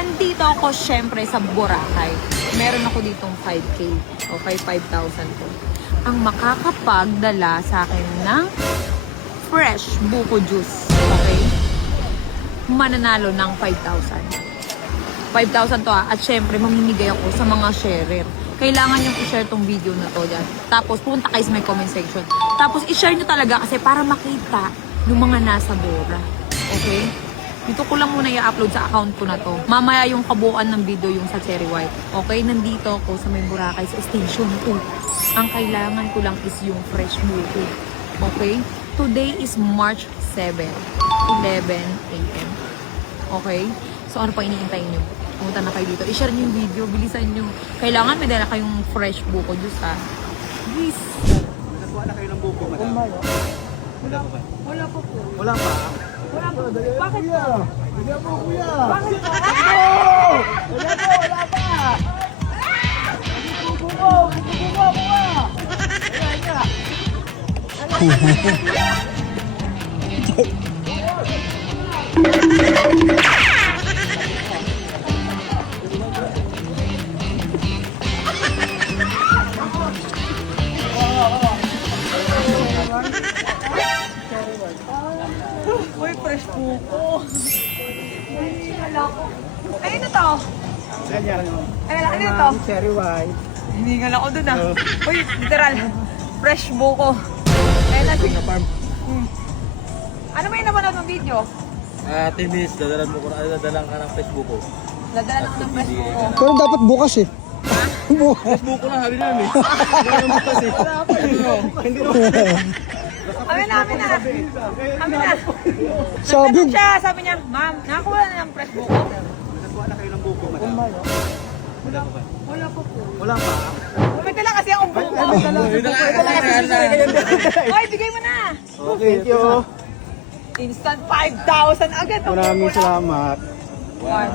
Nandito ako syempre sa Boracay. Meron ako ditong 5K. Okay, 5,000 po. Ang makakapagdala sa akin ng fresh buko juice. Okay? Mananalo ng 5,000. 5,000 to At syempre, mamimigay ako sa mga sharer. Kailangan yung i-share tong video na to dyan. Tapos, punta kayo sa may comment section. Tapos, i-share nyo talaga kasi para makita yung mga nasa Bora. Okay? Dito ko lang muna i-upload sa account ko na to. Mamaya yung kabuuan ng video yung sa Cherry White. Okay? Nandito ako sa may Boracay sa Station 2. Ang kailangan ko lang is yung fresh buko. Okay? Today is March 7, 11 a.m. Okay? So, ano pa iniintay nyo? Pumunta na kayo dito. I-share nyo yung video. Bilisan nyo. Kailangan may dala kayong fresh buko juice, ha? Please. Nagkuha na kayo ng buko, madam? Wala pa ba? Wala po po. Wala pa? Wala po. Bakit po? Wala po, kuya! Bakit po? Wala po, wala pa! Buko, buko, kuha! Ayan nga! Uy, fresh buko. Wala ko. Ay, ano to? Ayan. Ano to? Cherry white. Hiningal ako dun, Uy, literal. Fresh buko. Ayun na. Ito na farm. Ano ba yung napanood ng video? 10 minutes, dadalan ka ng Facebook ko. Dadala lang ng fresh buko. Pero dapat bukas eh. Facebook ko lang, sabi namin. Wala pa yun. Hindi mo. Amin na. Amin na. Sabi, Nagtanong siya, sabi niya, ma'am, nakakuha na ng fresh buko. Nagkuha na kayo ng buko, madam? Wala pa ba? Wala po po. Wala pa? Bumita lang kasi akong buko. Hoy, bigay mo na. Okay, thank you. Instant 5,000 agad. Maraming salamat. One.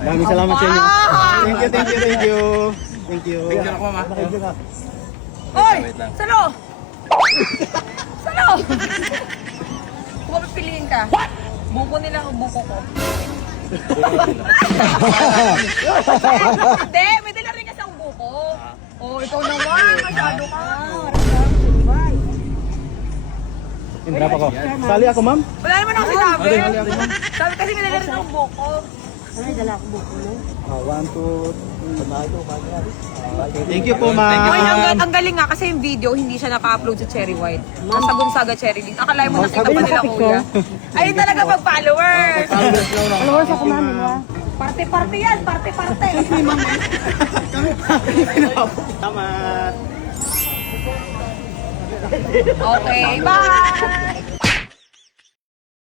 Maraming salamat sa inyo. Wow! Thank you. Thank you. Thank you ako, mama. Hoy! Salo! Salo! Kung mapipiliin ka, buko nila o buko ko? Hindi, may dala rin kasi ang buko. Oh, ikaw naman. Masyado ka. Berapa ko? Sali ako, ma'am? Wala naman ako sinabi. Sabi kasi may dala rin ang buko. One, two, thank you po, ma'am. Hoy, ang galing nga kasi yung video hindi siya naka-upload sa Cherry White. Nasa Gonzaga Cherry Link. Akala mo nakita pa nila kuya. Ayun talaga pag-followers. followers ako namin ha. Parte-parte yan. Parte-parte. Salamat. Okay, bye!